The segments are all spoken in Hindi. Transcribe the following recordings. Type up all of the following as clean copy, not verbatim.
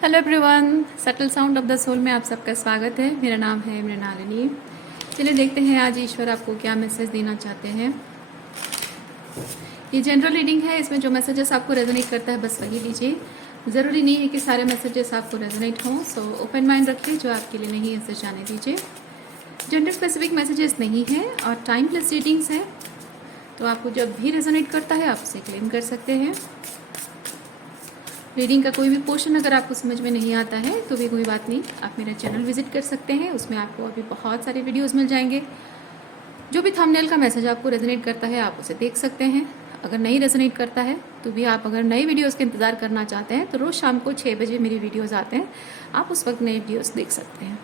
Hello everyone, subtle sound of the soul में आप सबका स्वागत है। मेरा नाम है मृणालिनी। चलिए देखते हैं आज ईश्वर आपको क्या मैसेज देना चाहते हैं। ये जनरल रीडिंग है, इसमें जो मैसेजेस आपको रेजोनेट करता है बस वही लीजिए। ज़रूरी नहीं है कि सारे मैसेजेस आपको रेजोनेट हों, सो ओपन माइंड रखिए। जो आपके लिए नहीं है उसे जाने दीजिए। जेंडर स्पेसिफिक मैसेजेस नहीं है और टाइमलेस रीडिंग्स है, तो आपको जब भी रेजोनेट करता है आप उसे क्लेम कर सकते हैं। रीडिंग का कोई भी पोर्शन अगर आपको समझ में नहीं आता है तो भी कोई बात नहीं, आप मेरा चैनल विजिट कर सकते हैं। उसमें आपको अभी बहुत सारे वीडियोस मिल जाएंगे। जो भी थंबनेल का मैसेज आपको रेजोनेट करता है आप उसे देख सकते हैं। अगर नहीं रेजोनेट करता है तो भी आप अगर नए वीडियोस का इंतज़ार करना चाहते हैं तो रोज़ शाम को 6 बजे मेरी वीडियोज़ आते हैं, आप उस वक्त नए वीडियोज़ देख सकते हैं।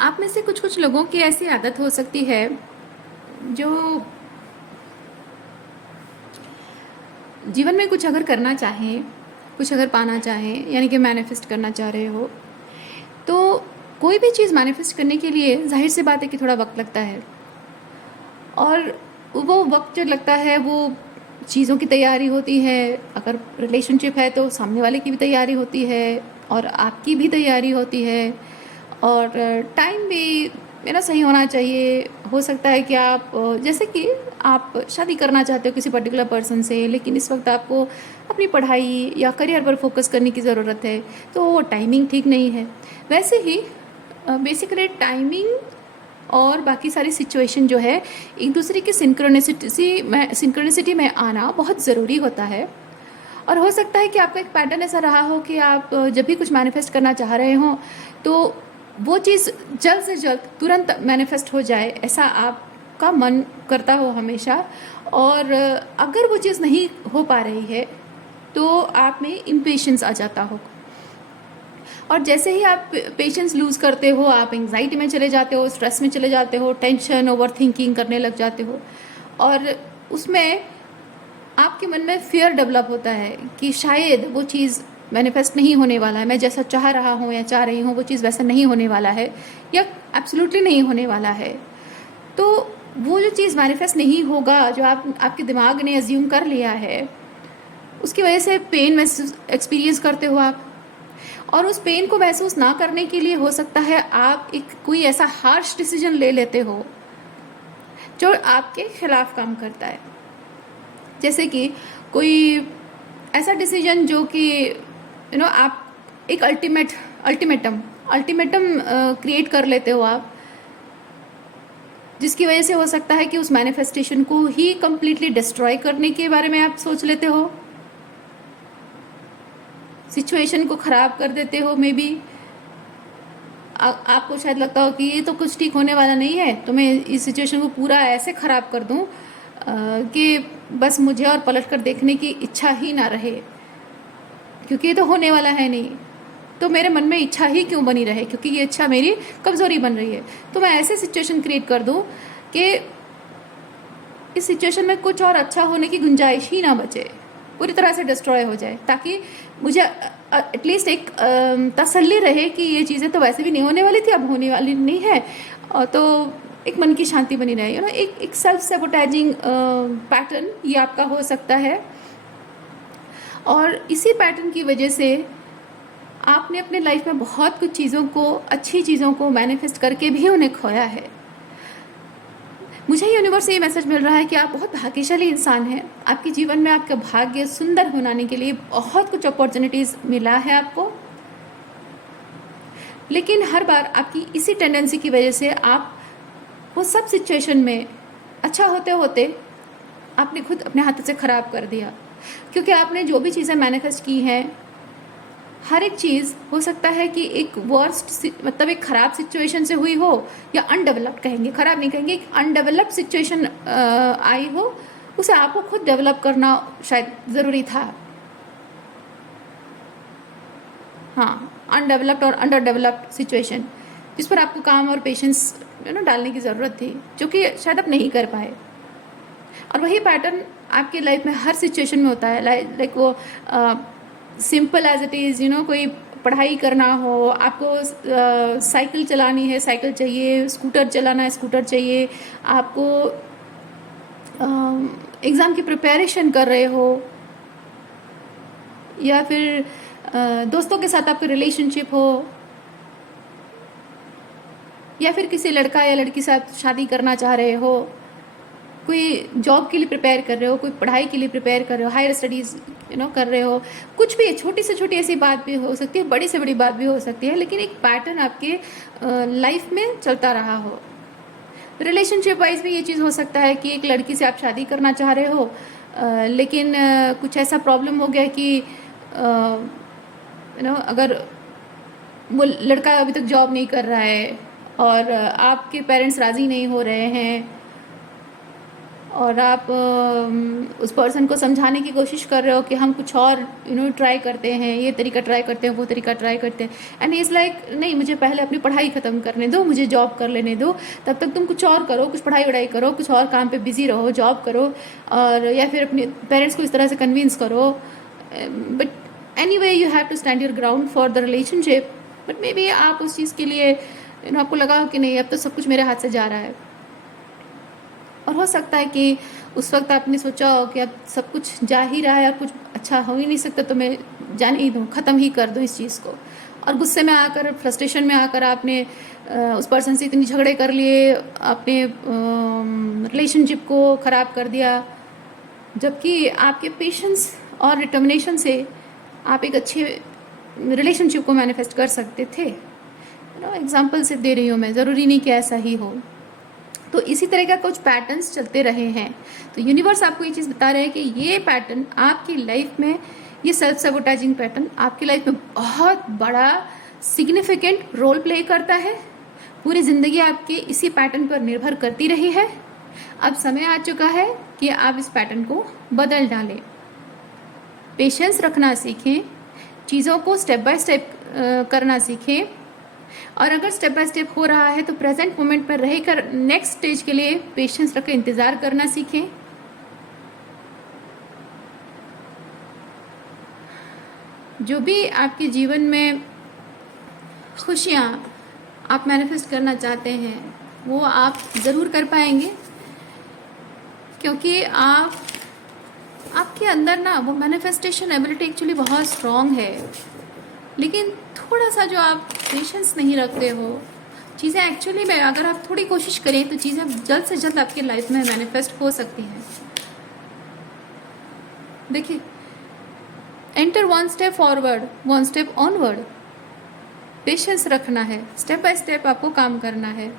आप में से कुछ कुछ लोगों की ऐसी आदत हो सकती है जो जीवन में कुछ अगर करना चाहें, कुछ अगर पाना चाहें, यानी कि मैनिफेस्ट करना चाह रहे हो, तो कोई भी चीज़ मैनिफेस्ट करने के लिए जाहिर सी बात है कि थोड़ा वक्त लगता है। और वो वक्त जो लगता है वो चीज़ों की तैयारी होती है। अगर रिलेशनशिप है तो सामने वाले की भी तैयारी होती है और आपकी भी तैयारी होती है। और टाइम भी मेरा सही होना चाहिए। हो सकता है कि आप जैसे कि आप शादी करना चाहते हो किसी पर्टिकुलर पर्सन से, लेकिन इस वक्त आपको अपनी पढ़ाई या करियर पर फोकस करने की ज़रूरत है, तो वो टाइमिंग ठीक नहीं है। वैसे ही बेसिकली टाइमिंग और बाकी सारी सिचुएशन जो है एक दूसरे की सिंक्रोनिसिटी में आना बहुत ज़रूरी होता है। और हो सकता है कि आपका एक पैटर्न ऐसा रहा हो कि आप जब भी कुछ मैनिफेस्ट करना चाह रहे हो तो वो चीज़ जल्द से जल्द तुरंत मैनिफेस्ट हो जाए, ऐसा आपका मन करता हो हमेशा। और अगर वो चीज़ नहीं हो पा रही है तो आप में इम्पेशेंस आ जाता हो। और जैसे ही आप पेशेंस लूज़ करते हो आप एंग्जाइटी में चले जाते हो, स्ट्रेस में चले जाते हो, टेंशन ओवर थिंकिंग करने लग जाते हो। और उसमें आपके मन में फियर डेवलप होता है कि शायद वो चीज़ मैनिफेस्ट नहीं होने वाला है, मैं जैसा चाह रहा हूँ या चाह रही हूँ वो चीज़ वैसा नहीं होने वाला है या एब्सोल्युटली नहीं होने वाला है। तो वो जो चीज़ मैनिफेस्ट नहीं होगा, जो आपके दिमाग ने अज्यूम कर लिया है, उसकी वजह से पेन महसूस एक्सपीरियंस करते हो आप। और उस पेन को महसूस ना करने के लिए हो सकता है आप कोई ऐसा हार्श डिसीजन ले लेते हो जो आपके खिलाफ काम करता है। जैसे कि कोई ऐसा डिसीजन जो कि आप एक अल्टीमेटम क्रिएट कर लेते हो आप, जिसकी वजह से हो सकता है कि उस मैनिफेस्टेशन को ही कंप्लीटली डिस्ट्रॉय करने के बारे में आप सोच लेते हो, सिचुएशन को ख़राब कर देते हो। मे बी आपको शायद लगता हो कि ये तो कुछ ठीक होने वाला नहीं है, तो मैं इस सिचुएशन को पूरा ऐसे ख़राब कर दूं कि बस मुझे और पलट कर देखने की इच्छा ही ना रहे, क्योंकि ये तो होने वाला है नहीं, तो मेरे मन में इच्छा ही क्यों बनी रहे, क्योंकि ये इच्छा मेरी कमज़ोरी बन रही है। तो मैं ऐसे सिचुएशन क्रिएट कर दूं कि इस सिचुएशन में कुछ और अच्छा होने की गुंजाइश ही ना बचे, पूरी तरह से डिस्ट्रॉय हो जाए, ताकि मुझे एटलीस्ट एक तसल्ली रहे कि ये चीज़ें तो वैसे भी नहीं होने वाली थी, अब होने वाली नहीं है। तो एक मन की शांति बनी रहे। एक सेल्फ सेबोटाइजिंग पैटर्न ये आपका हो सकता है। और इसी पैटर्न की वजह से आपने अपने लाइफ में बहुत कुछ चीज़ों को, अच्छी चीज़ों को मैनिफेस्ट करके भी उन्हें खोया है। मुझे यूनिवर्स से ये मैसेज मिल रहा है कि आप बहुत भाग्यशाली इंसान हैं। आपके जीवन में आपका भाग्य सुंदर बनाने के लिए बहुत कुछ अपॉर्चुनिटीज़ मिला है आपको। लेकिन हर बार आपकी इसी टेंडेंसी की वजह से आप वो सब सिचुएशन में अच्छा होते होते आपने खुद अपने हाथों से ख़राब कर दिया। क्योंकि आपने जो भी चीज़ें मैनिफेस्ट की हैं, हर एक चीज़ हो सकता है कि एक वर्स्ट मतलब एक ख़राब सिचुएशन से हुई हो, या अनडेवलप्ड कहेंगे, ख़राब नहीं कहेंगे, एक अनडेवलप्ड सिचुएशन आई हो, उसे आपको खुद डेवलप करना शायद ज़रूरी था। हाँ, अनडेवलप्ड और अंडर डेवलप्ड सिचुएशन जिस पर आपको काम और पेशेंस डालने की ज़रूरत थी, जो कि शायद आप नहीं कर पाए। और वही पैटर्न आपकी लाइफ में हर सिचुएशन में होता है। लाइक वो सिंपल एज इट इज़, कोई पढ़ाई करना हो, आपको साइकिल चलानी है, साइकिल चाहिए, स्कूटर चलाना है, स्कूटर चाहिए, आपको एग्ज़ाम की प्रिपरेशन कर रहे हो, या फिर दोस्तों के साथ आपका रिलेशनशिप हो, या फिर किसी लड़का या लड़की के साथ शादी करना चाह रहे हो, कोई जॉब के लिए प्रिपेयर कर रहे हो, कोई पढ़ाई के लिए प्रिपेयर कर रहे हो, हायर स्टडीज़ कर रहे हो, कुछ भी छोटी से छोटी ऐसी बात भी हो सकती है, बड़ी से बड़ी बात भी हो सकती है, लेकिन एक पैटर्न आपके लाइफ में चलता रहा हो। रिलेशनशिप वाइज भी ये चीज़ हो सकता है कि एक लड़की से आप शादी करना चाह रहे हो, लेकिन कुछ ऐसा प्रॉब्लम हो गया कि अगर वो लड़का अभी तक जॉब नहीं कर रहा है और आपके पेरेंट्स राज़ी नहीं हो रहे हैं, और आप उस पर्सन को समझाने की कोशिश कर रहे हो कि हम कुछ और ट्राई करते हैं, ये तरीका ट्राई करते हैं, वो तरीका ट्राई करते हैं, एंड इज़ लाइक नहीं, मुझे पहले अपनी पढ़ाई ख़त्म करने दो, मुझे जॉब कर लेने दो, तब तक तुम कुछ और करो, कुछ पढ़ाई वढ़ाई करो, कुछ और काम पे बिज़ी रहो, जॉब करो, और या फिर अपने पेरेंट्स को इस तरह से कन्विंस करो। But anyway you have to stand your ground for the relationship. But maybe आप उस चीज़ के लिए आपको लगा कि नहीं, अब तो सब कुछ मेरे हाथ से जा रहा है, और हो सकता है कि उस वक्त आपने सोचा हो कि अब सब कुछ जा ही रहा है और कुछ अच्छा हो ही नहीं सकता, तो मैं जाने ही दूँ, ख़त्म ही कर दूँ इस चीज़ को। और गुस्से में आकर, फ्रस्ट्रेशन में आकर आपने उस पर्सन से इतनी झगड़े कर लिए, आपने रिलेशनशिप को ख़राब कर दिया, जबकि आपके पेशेंस और डिटर्मिनेशन से आप एक अच्छे रिलेशनशिप को मैनिफेस्ट कर सकते थे। एग्जाम्पल सिर्फ दे रही हूँ मैं, ज़रूरी नहीं कि ऐसा ही हो। तो इसी तरह का कुछ पैटर्न्स चलते रहे हैं। तो यूनिवर्स आपको ये चीज़ बता रहे हैं कि ये पैटर्न आपकी लाइफ में, ये सेल्फ सबोटाइजिंग पैटर्न आपकी लाइफ में बहुत बड़ा सिग्निफिकेंट रोल प्ले करता है। पूरी ज़िंदगी आपके इसी पैटर्न पर निर्भर करती रही है। अब समय आ चुका है कि आप इस पैटर्न को बदल डालें। पेशेंस रखना सीखें, चीज़ों को स्टेप बाय स्टेप करना सीखें, और अगर स्टेप बाय स्टेप हो रहा है तो प्रेजेंट मोमेंट पर रहकर नेक्स्ट स्टेज के लिए पेशेंस रखकर इंतज़ार करना सीखें। जो भी आपके जीवन में खुशियाँ आप मैनिफेस्ट करना चाहते हैं वो आप ज़रूर कर पाएंगे, क्योंकि आपके अंदर ना वो मैनिफेस्टेशन एबिलिटी एक्चुअली बहुत स्ट्रॉन्ग है। लेकिन थोड़ा सा जो आप पेशेंस नहीं रखते हो, चीज़ें एक्चुअली में अगर आप थोड़ी कोशिश करें तो चीज़ें जल्द से जल्द आपकी लाइफ में मैनिफेस्ट हो सकती हैं। देखिए, enter one step forward, one step onward. Patience रखना है, स्टेप बाय स्टेप आपको काम करना है।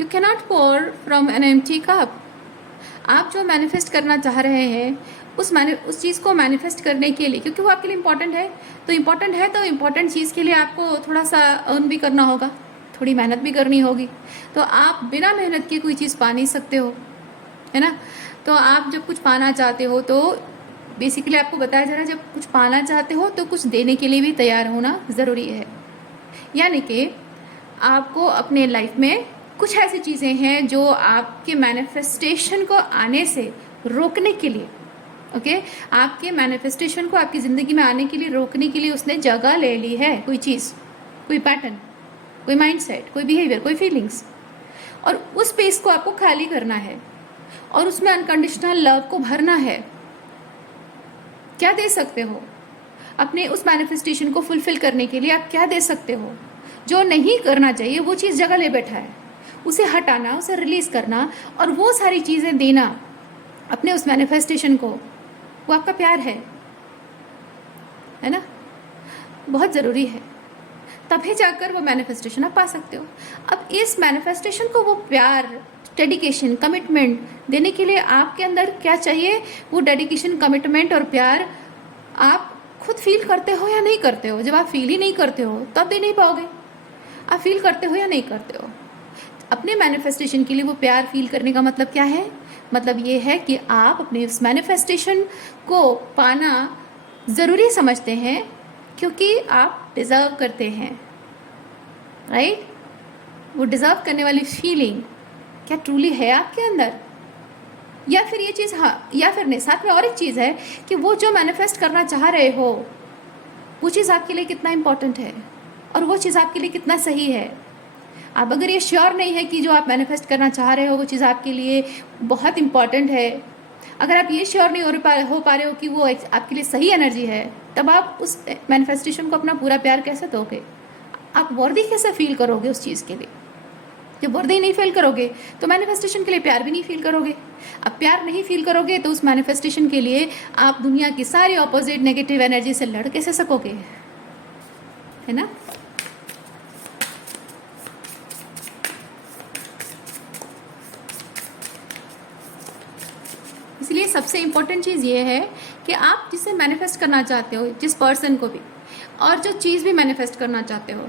You cannot pour from an empty cup. आप जो मैनिफेस्ट करना चाह रहे हैं उस चीज़ को मैनिफेस्ट करने के लिए, क्योंकि वो आपके लिए इम्पॉर्टेंट है, तो इम्पॉर्टेंट चीज़ के लिए आपको थोड़ा सा अर्न भी करना होगा, थोड़ी मेहनत भी करनी होगी। तो आप बिना मेहनत के कोई चीज़ पा नहीं सकते हो, है ना। तो आप जब कुछ पाना चाहते हो तो बेसिकली आपको बताया जा रहा है, जब कुछ पाना चाहते हो तो कुछ देने के लिए भी तैयार होना ज़रूरी है। यानी कि आपको अपने लाइफ में कुछ ऐसी चीज़ें हैं जो आपके मैनिफेस्टेशन को आने से रोकने के लिए, आपके मैनिफेस्टेशन को आपकी ज़िंदगी में आने के लिए रोकने के लिए उसने जगह ले ली है। कोई चीज़, कोई पैटर्न, कोई माइंडसेट, कोई बिहेवियर, कोई फीलिंग्स, और उस स्पेस को आपको खाली करना है और उसमें अनकंडीशनल लव को भरना है। क्या दे सकते हो अपने उस मैनिफेस्टेशन को फुलफिल करने के लिए? आप क्या दे सकते हो? जो नहीं करना चाहिए वो चीज़ जगह ले बैठा है, उसे हटाना, उसे रिलीज़ करना और वो सारी चीज़ें देना अपने उस मैनिफेस्टेशन को, वो आपका प्यार है ना? बहुत ज़रूरी है, तभी जाकर वो मैनिफेस्टेशन आप पा सकते हो। अब इस मैनिफेस्टेशन को वो प्यार, डेडिकेशन, कमिटमेंट देने के लिए आपके अंदर क्या चाहिए? वो डेडिकेशन, कमिटमेंट और प्यार आप खुद फील करते हो या नहीं करते हो? जब आप फील ही नहीं करते हो तब दे नहीं पाओगे। आप फील करते हो या नहीं करते हो? अपने मैनिफेस्टेशन के लिए वो प्यार फील करने का मतलब क्या है? मतलब ये है कि आप अपने उस मैनिफेस्टेशन को पाना ज़रूरी समझते हैं क्योंकि आप डिज़र्व करते हैं, राइट? वो डिज़र्व करने वाली फीलिंग क्या ट्रूली है आपके अंदर? या फिर ये चीज़, हाँ, या फिर नहीं, साथ में और एक चीज़ है कि वो जो मैनिफेस्ट करना चाह रहे हो वो चीज़ आपके लिए कितना इम्पोर्टेंट है और वो चीज़ आपके लिए कितना सही है। आप अगर ये श्योर नहीं है कि जो आप मैनिफेस्ट करना चाह रहे हो वो चीज़ आपके लिए बहुत इम्पॉर्टेंट है, अगर आप ये श्योर नहीं हो पा रहे हो कि वो आपके लिए सही एनर्जी है, तब आप उस मैनिफेस्टेशन को अपना पूरा प्यार कैसे दोगे? आप वर्दी कैसे फील करोगे उस चीज़ के लिए? जब वर्दी नहीं फील करोगे तो मैनिफेस्टेशन के लिए प्यार भी नहीं फील करोगे। अब प्यार नहीं फील करोगे तो उस मैनिफेस्टेशन के लिए आप दुनिया की सारी ऑपोजिट नेगेटिव एनर्जी से लड़ कैसे सकोगे, है ना? इसलिए सबसे इम्पोर्टेंट चीज़ ये है कि आप जिसे मैनिफेस्ट करना चाहते हो, जिस पर्सन को भी, और जो चीज़ भी मैनिफेस्ट करना चाहते हो,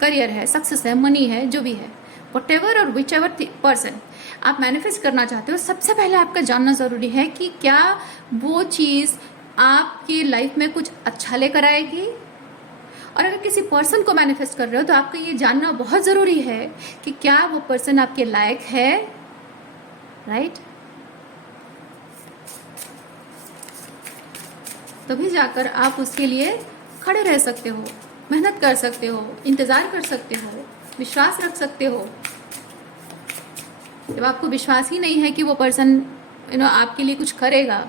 करियर है, सक्सेस है, मनी है, जो भी है, व्हाटएवर और विच एवर पर्सन आप मैनिफेस्ट करना चाहते हो, सबसे पहले आपका जानना ज़रूरी है कि क्या वो चीज़ आपकी लाइफ में कुछ अच्छा लेकर आएगी। और अगर किसी पर्सन को मैनिफेस्ट कर रहे हो तो आपको ये जानना बहुत ज़रूरी है कि क्या वो पर्सन आपके लायक है, राइट? तभी जाकर आप उसके लिए खड़े रह सकते हो, मेहनत कर सकते हो, इंतज़ार कर सकते हो, विश्वास रख सकते हो। जब आपको विश्वास ही नहीं है कि वो पर्सन आपके लिए कुछ करेगा,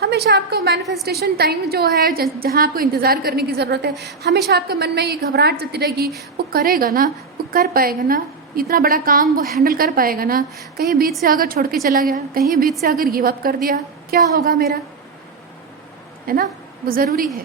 हमेशा आपका मैनिफेस्टेशन टाइम जो है जहाँ आपको इंतज़ार करने की ज़रूरत है, हमेशा आपके मन में ये घबराहट चलती रहेगी, वो करेगा ना, वो कर पाएगा ना, इतना बड़ा काम वो हैंडल कर पाएगा ना, कहीं बीच से अगर छोड़ के चला गया, कहीं बीच से अगर गिव अप कर दिया, क्या होगा मेरा, है ना? वो ज़रूरी है।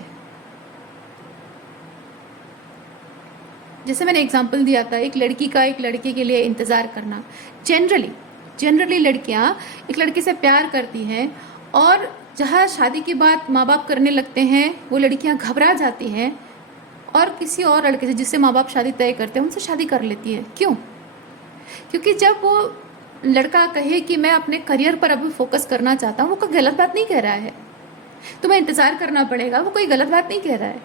जैसे मैंने एग्जांपल दिया था, एक लड़की का एक लड़के के लिए इंतज़ार करना, जनरली लड़कियां एक लड़के से प्यार करती हैं और जहाँ शादी की बात माँ बाप करने लगते हैं वो लड़कियां घबरा जाती हैं और किसी और लड़के से जिससे माँ बाप शादी तय करते हैं उनसे शादी कर लेती हैं। क्यों? क्योंकि जब वो लड़का कहे कि मैं अपने करियर पर अभी फोकस करना चाहता हूँ, वो कोई गलत बात नहीं कह रहा है, तुम्हें इंतज़ार करना पड़ेगा, वो कोई गलत बात नहीं कह रहा है।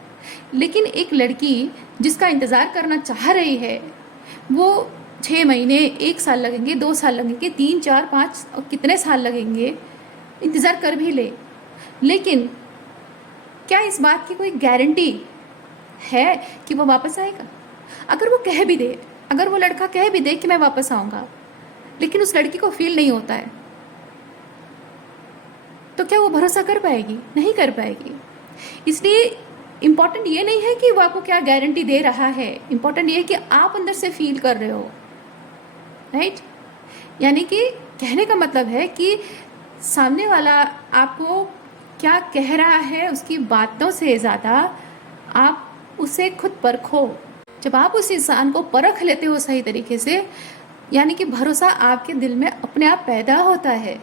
लेकिन एक लड़की जिसका इंतज़ार करना चाह रही है, वो 6 महीने, 1 साल लगेंगे, 2 साल लगेंगे, 3, 4, 5 और कितने साल लगेंगे, इंतज़ार कर भी ले, लेकिन क्या इस बात की कोई गारंटी है कि वो वापस आएगा? अगर वो कह भी दे, अगर वो लड़का कह भी दे कि मैं वापस आऊँगा, लेकिन उस लड़की को फील नहीं होता है, तो क्या वो भरोसा कर पाएगी? नहीं कर पाएगी। इसलिए इम्पॉर्टेंट ये नहीं है कि वो आपको क्या गारंटी दे रहा है, इम्पॉर्टेंट ये है कि आप अंदर से फील कर रहे हो, राइट? यानी कि कहने का मतलब है कि सामने वाला आपको क्या कह रहा है उसकी बातों से ज़्यादा आप उसे खुद परखो। जब आप उस इंसान को परख लेते हो सही तरीके से, यानी कि भरोसा आपके दिल में अपने आप पैदा होता है।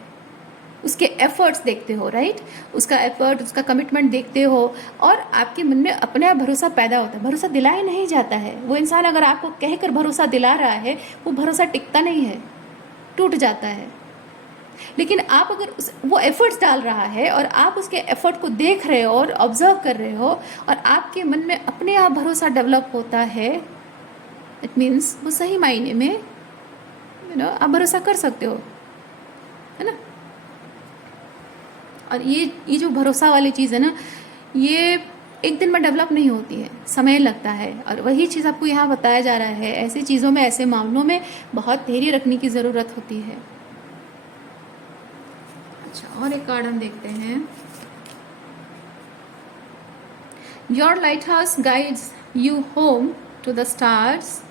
उसके एफर्ट्स देखते हो, राइट? उसका एफर्ट, उसका कमिटमेंट देखते हो और आपके मन में अपने आप भरोसा पैदा होता है। भरोसा दिलाया नहीं जाता है। वो इंसान अगर आपको कहकर भरोसा दिला रहा है, वो भरोसा टिकता नहीं है, टूट जाता है। लेकिन आप अगर वो एफर्ट्स डाल रहा है और आप उसके एफर्ट को देख रहे हो और ऑब्जर्व कर रहे हो और आपके मन में अपने आप भरोसा डेवलप होता है, इट मीन्स वो सही मायने में आप भरोसा कर सकते हो, है ना? और ये जो भरोसा वाली चीज़ है ना, ये एक दिन में डेवलप नहीं होती है, समय लगता है। और वही चीज़ आपको यहाँ बताया जा रहा है, ऐसी चीज़ों में, ऐसे मामलों में बहुत धैर्य रखने की ज़रूरत होती है। अच्छा, और एक कार्ड हम देखते हैं। Your lighthouse guides you home to the stars.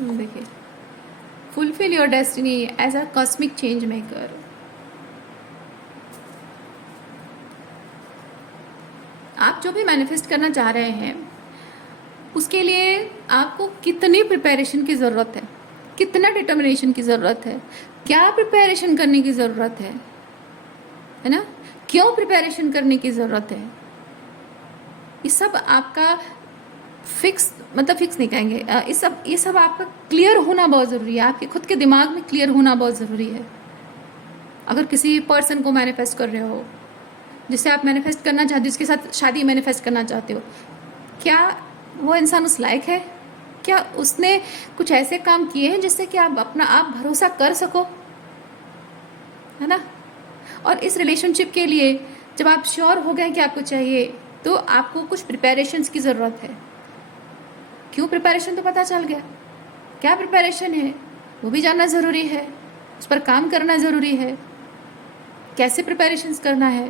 देखिए, fulfil your destiny as a cosmic change maker. आप जो भी मैनिफेस्ट करना चाह रहे हैं उसके लिए आपको कितनी प्रिपरेशन की ज़रूरत है, कितना डिटर्मिनेशन की ज़रूरत है, क्या प्रिपरेशन करने की ज़रूरत है ना, क्यों प्रिपरेशन करने की ज़रूरत है, ये सब आपका फिक्स, मतलब फिक्स नहीं कहेंगे, ये सब आपका क्लियर होना बहुत ज़रूरी है, आपके खुद के दिमाग में क्लियर होना बहुत ज़रूरी है। अगर किसी पर्सन को मैनिफेस्ट कर रहे हो, जिसे आप मैनिफेस्ट करना चाहते हो, उसके साथ शादी मैनिफेस्ट करना चाहते हो, क्या वो इंसान उस लायक है? क्या उसने कुछ ऐसे काम किए हैं जिससे कि आप अपना आप भरोसा कर सको, है ना? और इस रिलेशनशिप के लिए जब आप श्योर हो गए कि आपको चाहिए, तो आपको कुछ प्रिपरेशंस की ज़रूरत है। क्यों प्रिपरेशन तो पता चल गया, क्या प्रिपरेशन है वो भी जानना ज़रूरी है, उस पर काम करना ज़रूरी है। कैसे प्रिपरेशंस करना है,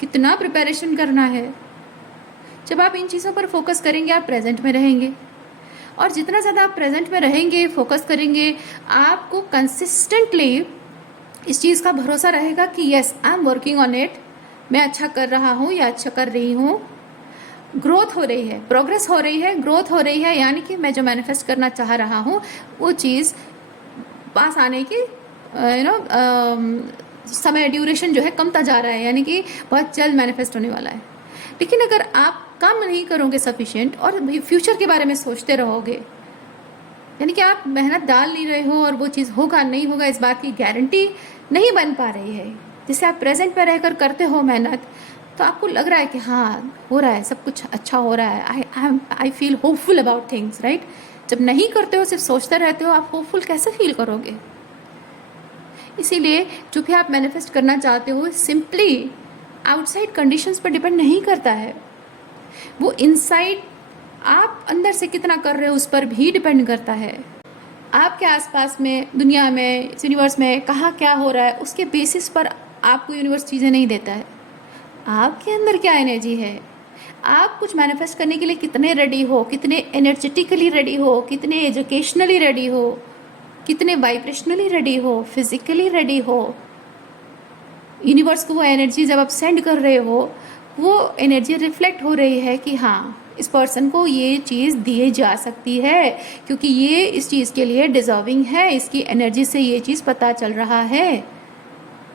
कितना प्रिपरेशन करना है। जब आप इन चीज़ों पर फोकस करेंगे, आप प्रेजेंट में रहेंगे, और जितना ज़्यादा आप प्रेजेंट में रहेंगे, फोकस करेंगे, आपको कंसिस्टेंटली इस चीज़ का भरोसा रहेगा कि yes, I am working on it, मैं अच्छा कर रहा हूँ या अच्छा कर रही हूँ, ग्रोथ हो रही है, प्रोग्रेस हो रही है, ग्रोथ हो रही है, यानी कि मैं जो मैनिफेस्ट करना चाह रहा हूँ वो चीज़ पास आने की समय ड्यूरेशन जो है कमता जा रहा है, यानी कि बहुत जल्द मैनिफेस्ट होने वाला है। लेकिन अगर आप काम नहीं करोगे सफिशिएंट और फ्यूचर के बारे में सोचते रहोगे, यानी कि आप मेहनत डाल नहीं रहे हो और वो चीज़ होगा नहीं होगा इस बात की गारंटी नहीं बन पा रही है, जिससे आप प्रेजेंट पर रहकर करते हो मेहनत, तो आपको लग रहा है कि हाँ हो रहा है, सब कुछ अच्छा हो रहा है, I feel hopeful about things, right? जब नहीं करते हो, सिर्फ सोचते रहते हो, आप होपफुल कैसे फील करोगे? इसीलिए जो भी आप मैनिफेस्ट करना चाहते हो सिंपली आउटसाइड कंडीशंस पर डिपेंड नहीं करता है, वो इनसाइड आप अंदर से कितना कर रहे हो उस पर भी डिपेंड करता है। आपके आसपास में, दुनिया में, इस यूनिवर्स में कहाँ क्या हो रहा है, उसके बेसिस पर आपको यूनिवर्स चीज़ें नहीं देता है। आपके अंदर क्या एनर्जी है, आप कुछ मैनिफेस्ट करने के लिए कितने रेडी हो, कितने एनर्जेटिकली रेडी हो, कितने एजुकेशनली रेडी हो, कितने वाइब्रेशनली रेडी हो, फिजिकली रेडी हो। यूनिवर्स को वो एनर्जी जब आप सेंड कर रहे हो, वो एनर्जी रिफ्लेक्ट हो रही है कि हाँ इस पर्सन को ये चीज़ दी जा सकती है, क्योंकि ये इस चीज़ के लिए डिजर्विंग है, इसकी एनर्जी से ये चीज़ पता चल रहा है।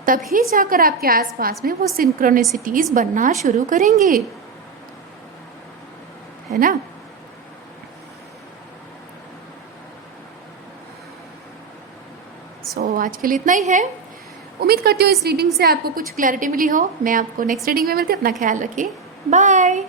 तभी जाकर आपके आसपास में वो सिंक्रोनिसिटीज बनना शुरू करेंगी, है ना? आज के लिए इतना ही है। उम्मीद करती हूँ इस रीडिंग से आपको कुछ क्लैरिटी मिली हो। मैं आपको नेक्स्ट रीडिंग में मिलती हूँ। अपना ख्याल रखिए। बाय।